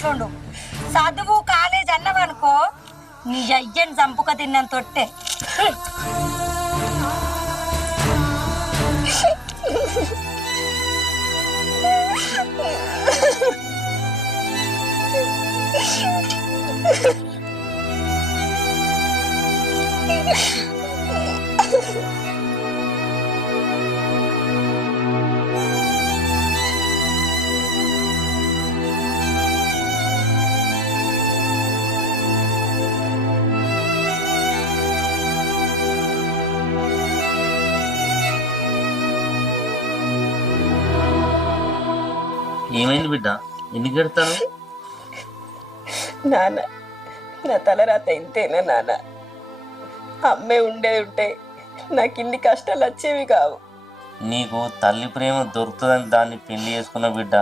అట్లుండు. చదువు కాలేజ్ అన్నవనుకో నీ అయ్యని చంపుక తిన్నంత తొట్టే. ఏమైంది బిడ్డ, ఎందుకు పెడతాను? నాన్న, నా తలరాత ఇంతేనా నాన్న? అమ్మే ఉండేది ఉంటే నాకు ఇన్ని కష్టాలు వచ్చేవి కావు. నీకు తల్లి ప్రేమ దొరుకుతుందని దాన్ని పెళ్లి చేసుకున్న బిడ్డ,